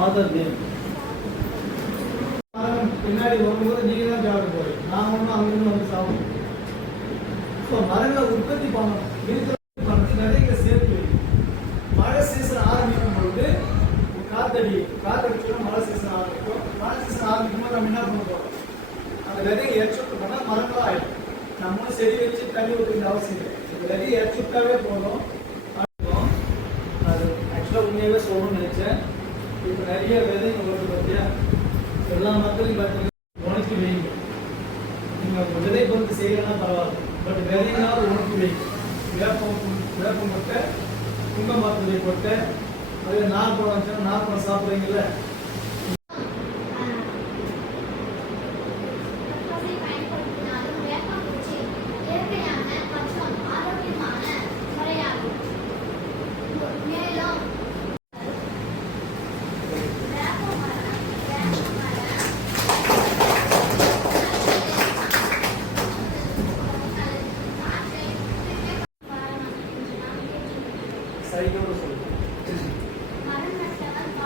Father name. பின்னாடி வரும்போது நீங்க தான் சாப்பிட போறீங்க, நான் ஒன்றும் அங்கிருந்து வந்து சாப்பிடணும். ஸோ மரங்களை உற்பத்தி பண்ணணும், இருக்கிற பண்ணி நிறைய சேர்த்து வைக்கணும். மழை சீசன் ஆரம்பிக்கும் பொழுது காத்தடிச்சோன்னா மழை சீசன் ஆரம்பிக்கும். மழை சீசன் ஆரம்பிக்கும் போது நம்ம என்ன பண்ண போறோம், அந்த விதையை எரிச்சுட்டு பண்ணால் மரங்களாக ஆயிடும். நம்மளும் செடி வச்சு தண்ணி ஊற்றுற அவசியம் இல்லை, இந்த விதையை எரிச்சுட்டாவே போதும். அது ஆக்சுவலாக உண்மையாகவே சொல்லணும்னு நினைச்சேன். இப்போ நிறைய விதைங்க வருது பார்த்தியா, எல்லா மக்களையும் பார்த்தீங்கன்னா உணக்கி வைங்க. நீங்கள் விதை பொறுத்து செய்யலைன்னா பரவாயில்ல, பட் விதைங்களாவது உணக்கி வைங்க. வேப்பம் கொட்டை, குங்க மரத்துடைய கொட்டை, அதே நாகப்பழம் வந்துச்சுன்னா நாகப்பழம் சாப்பிட்றீங்கல்ல, சரியோடு சொல்லுங்க. மரம் நட்டவன்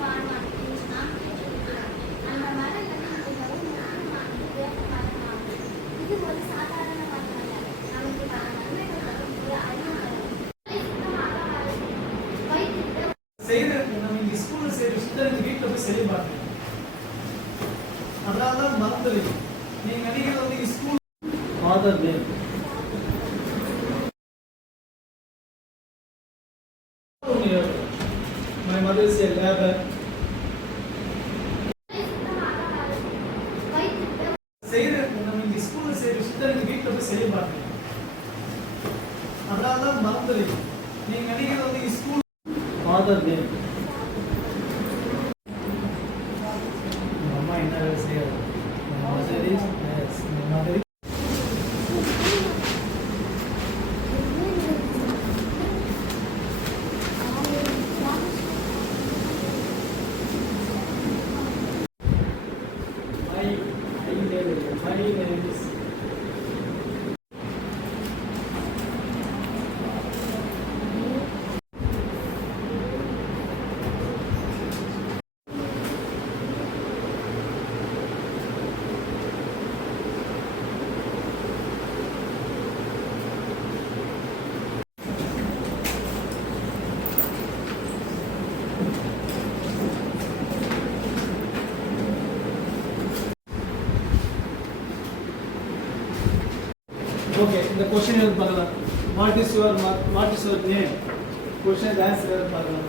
வாழ்வான் என்று நாம் கேட்டிருக்கிறோம். அந்த மரங்களில் மிகவும் முக்கியமானது வேப்ப மரமாகும். இது ஒரு சாதாரண மரம் அல்ல, நமக்கு பல நன்மைகள் தரக்கூடிய அறிவு மரம். வைத்திட்டு நம்ம ஸ்கூல்ல செய்யற சுத்தம் வீட்டில் போய் செய்ய பாருங்க. அதனாலதான் மறந்துடுங்க. நீங்க நினைக்கிறது வந்து school father name. My mother is a labor. நம்ம ஸ்கூல்ல செய்யற சுத்தம் வீட்டில் போய் செய்ய பாருங்க. அதனாலதான் மறந்துடுங்க. நீங்க நினைக்கிறது வந்து ஸ்கூல் ஃபாதர் நேம். அம்மா என்ன வேலை செய்யாது, mother My name is okay. இந்த क्वेश्चन எழுதி பார்க்கலாம். What is your name? Question answer எழுதி பார்க்கலாம்.